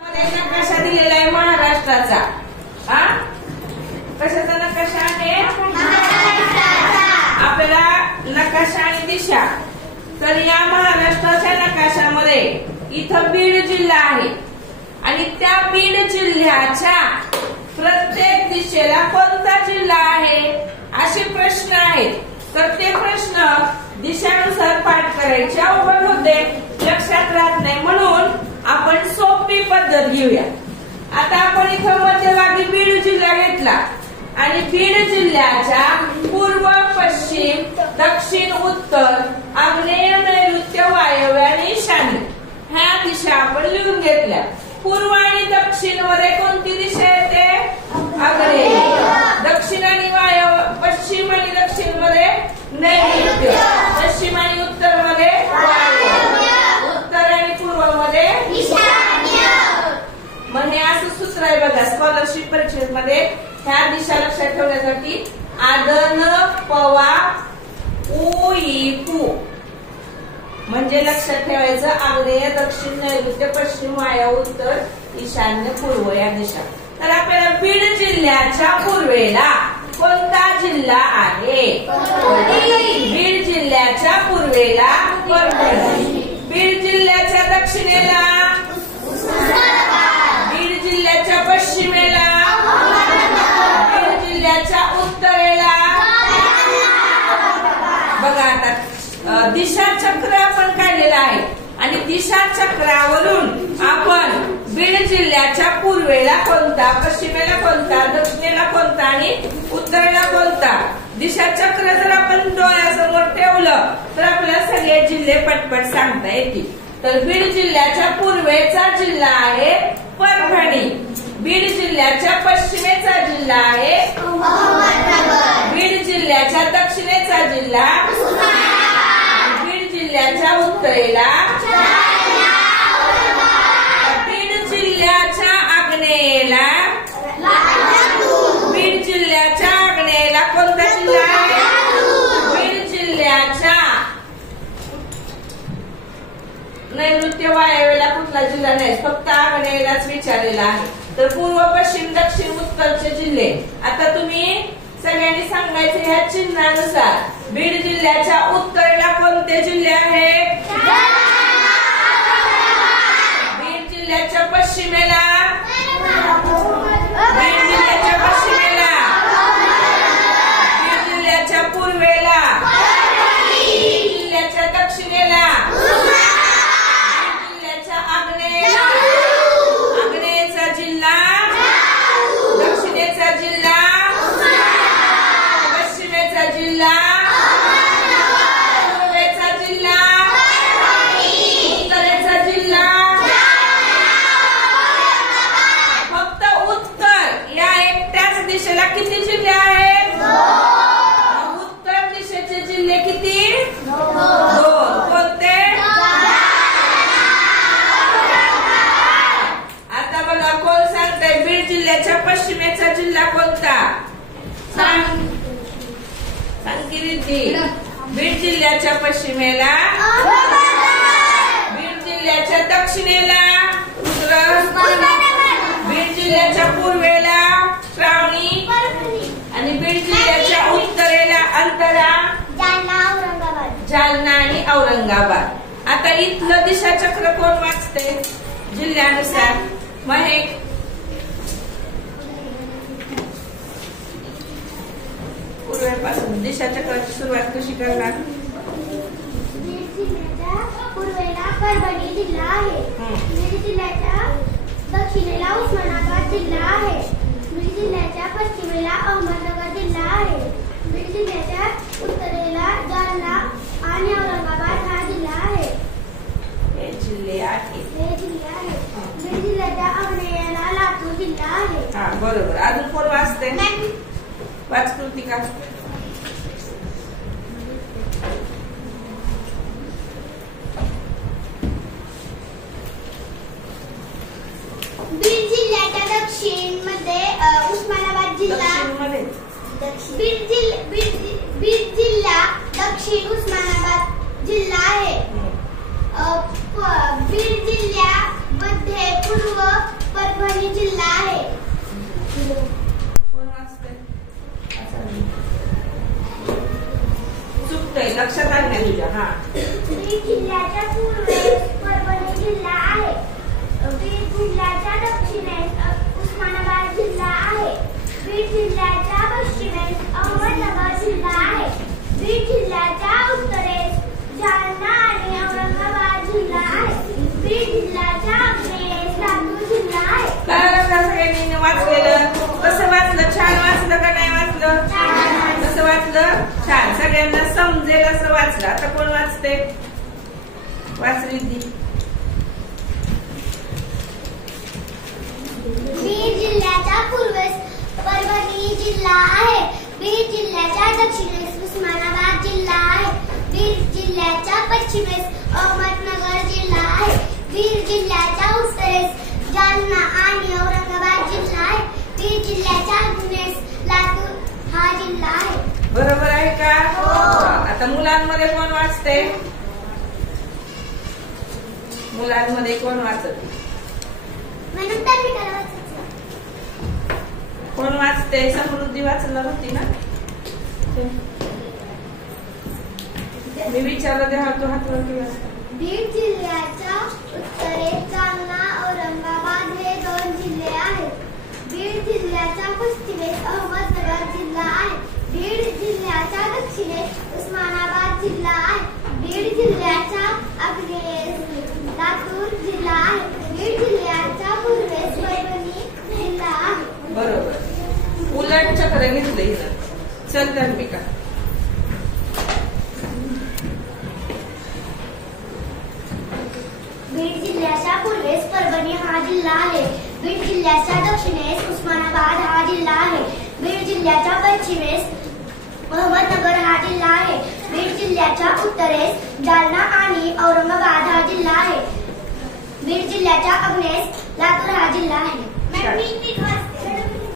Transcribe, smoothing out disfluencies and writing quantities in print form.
नकाशा दिलेला आहे महाराष्ट्राचा। कशाचा नकाशा आहे? आपल्याला नकाशा आणि दिशा। तर या महाराष्ट्राच्या नकाशामध्ये इथं बीड जिल्हा आहे आणि त्या बीड जिल्ह्याच्या प्रत्येक दिशेला कोणता जिल्हा आहे असे प्रश्न आहेत। तर ते प्रश्न दिशानुसार पाठ करायचे अवघड होते, लक्षात राहत नाही, म्हणून आपण सोपी पद्धत घेऊया। आता आपण इथं मध्यभागी बीड जिल्हा घेतला आणि बीड जिल्ह्याच्या पूर्व, पश्चिम, दक्षिण, उत्तर, आग्नेय, नैऋत्य, वायव्य आणि ईशान्य ह्या दिशा आपण लिहून घेतल्या। पूर्व आणि दक्षिण मध्ये कोणती दिशा येते? आग्नेय। दक्षिण आणि वायव्य, पश्चिम आणि दक्षिण मध्ये नैऋत्य, पश्चिम आणि उत्तर मध्ये वायव्य, उत्तर आणि पूर्व मध्ये ईशान्य। म्हणजे असं सूत्र आहे बघा स्कॉलरशिप परीक्षेमध्ये ह्या दिशा लक्षात ठेवण्यासाठी आदन पवा उ इ पू म्हणजे लक्षात ठेवायचं आग्नेय, दक्षिण, नैऋत्य, पश्चिम, वायव्य, उत्तर, ईशान्य, पूर्व या दिशा। तर आपल्याला बीड जिल्ह्याच्या पूर्वेला कोणता जिल्हा आहे? बीड जिल्ह्याच्या पूर्वेला परभणी। बीड जिल्ह्याच्या दक्षिणेला बीड जिल्ह्याच्या पश्चिमेला बीड जिल्ह्याच्या उत्तरेला बघा आता दिशा चक्र आपण काढलेलं आहे आणि दिशा चक्रावरून आपण बीड जिल्ह्याच्या पूर्वेला कोणता, पश्चिमेला कोणता, दक्षिणेला कोणता आणि उत्तरेला कोणता दिशा चक्र जर आपण डोळ्यासमोर ठेवलं तर आपल्याला सगळे जिल्हे पटपट सांगता येतील। तर बीड जिल्ह्याच्या पूर्वेचा जिल्हा आहे परभणी, बीड जिल्ह्याच्या पश्चिमेचा जिल्हा आहे बीड जिल्ह्याच्या दक्षिणेचा जिल्हा, बीड जिल्ह्याच्या उत्तरेला, बीड जिल्ह्याच्या आग्नेयेला, बीड जिल्ह्याच्या आग्नेयेला कोणता जिल्हा आहे? बीड जिल्ह्याच्या नैऋत्य, वायव्येला कुठला जिल्हा नाही, फक्त आग्नेयेलाच विचारलेला आहे। तर पूर्व, पश्चिम, दक्षिण, उत्तरचे जिल्हे आता तुम्ही सगळ्यांनी सांगायचे ह्या चिन्हानुसार। बीड जिल्ह्याच्या उत्तरेला कोणते जिल्हे आहेत? बीड जिल्ह्याच्या पश्चिमेला, बीड जिल्ह्याच्या पश्चिमेला, बीड जिल्ह्याच्या पूर्वेला, बीड जिल्ह्याच्या दक्षिणेला, बीड जिल्ह्याच्या आग्नेयेला, आग्नेयेचा जिल्हा, दक्षिणेचा जिल्हा, पश्चिमेचा जिल्हा, पूर्वेचा जिल्हा, उत्तरेचा जिल्हा। फक्त उत्तर या एकट्याच दिशेला किती जिल्हे आहेत? उत्तर दिशेचे जिल्हे किती? 2। कोणते? आता बघा कोण सांगताय बीड जिल्ह्याच्या पश्चिमेचा जिल्हा कोणता? सांग बीड जिल्ह्याच्या पश्चिमेला, बीड जिल्ह्याच्या दक्षिणेला, बीड जिल्ह्याच्या पूर्वेला श्रावणी आणि बीड जिल्ह्याच्या उत्तरेला अंतरा, जालना आणि औरंगाबाद। आता इथलं दिशा चक्र कोण वाचते जिल्ह्यानुसार? महेक पूर्वेपासून दिशा चक्राची सुरुवात कशी करणार? बीड जिल्ह्याच्या पूर्वेला परभणी जिल्हा आहे, बीड जिल्ह्याच्या दक्षिणेला उस्मानाबाद जिल्हा आहे, बीड जिल्ह्याच्या पश्चिमेला अहमदनगर जिल्हा आहे, बीड जिल्ह्याच्या उत्तरेला जालना आणि औरंगाबाद हा जिल्हा आहे। हे जिल्हे आहेत। बीड जिल्ह्याच्या आग्नेयेला लातूर जिल्हा आहे। हा बरोबर। अजून कोण वाचते? वाच कृतिका। बीड जिल्ह्याच्या दक्षिण मध्ये उस्मानाबाद जिल्हा, बीड जिल्हा दक्षिण उस्मानाबाद जिल्हा आहे। बीड जिल्ह्यामध्ये पूर्व परभणी जिल्हा आहे. कोण वाचतंय? चुकतंय, लक्षात आलं नाही तुझ्या. हा. बीड जिल्ह्याच्या पूर्वेस परभणी जिल्हा आहे. बीड जिल्ह्याच्या दक्षिणेस उस्मानाबाद जिल्हा आहे. बीड जिल्ह्याच्या पश्चिमेस अहमदनगर जिल्हा आहे. बीड जिल्ह्याच्या उत्तरेस जालना आणि औरंगाबाद जिल्हा आहे. बीड जिल्ह्याच्या आग्नेयेस लातूर जिल्हा आहे. कळलं का सगळ्यांनी वाचलेलं? कसं वाचलं? छान वाचलं का नाही वाचलं? कसं वाचलं? छान. सगळ्यांना समजेल असं वाचलं. आता कोण वाचते? वाचली ती. बीड जिल्ह्याच्या पूर्वेस परभणी जिल्हा आहे. बीड जिल्ह्याच्या दक्षिणेस उस्मानाबाद जिल्हा आहे. बीड जिल्ह्याच्या पश्चिमेस अहमदनगर जिल्हा आहे. बीड जिल्ह्याच्या उत्तरेस जालना आणि औरंगाबाद जिल्हा आहे. बीड जिल्ह्याच्या आग्नेयेस लातूर हा जिल्हा आहे. बरोबर आहे का? आता मुलांमध्ये कोण वाचते? मुलांमध्ये कोण वाचत? म्हणून तर मी त्याला वाचायचं. कोण वाचते? समृद्धी वाचणार होती ना? मी विचारलं तेव्हा तो हात वरती वाचला. बीड जिल्ह्याच्या उत्तरेस जालना औरंगाबाद हे 2 जिल्हे आहेत. बीड जिल्ह्याच्या पश्चिमेस अहमदनगर जिल्हा आहे. बीड जिल्ह्याच्या दक्षिणेस उस्मानाबाद जिल्हा आहे. बीड जिल्ह्याच्या आग्नेयेस लातूर जिल्हा आहे. बीड जिल्ह्याच्या पूर्वेस परभणी जिल्हा आहे. बरोबर. उलट चक्र घेतलं हिनं. चल धर्मिका. बीड जिल्ह्याच्या पूर्वेस परभणी हा जिल्हा आहे. बीड जिल्ह्याच्या दक्षिणेस उस्मानाबाद हा जिल्हा आहे. बीड जिल्ह्याच्या पश्चिमेस अहमदनगर हा जिल्हा आहे. बीड जिल्ह्याच्या उत्तरेस जालना आणि औरंगाबाद हा जिल्हा आहे. बीड जिल्ह्याच्या आग्नेयेस लातूर हा जिल्हा आहे.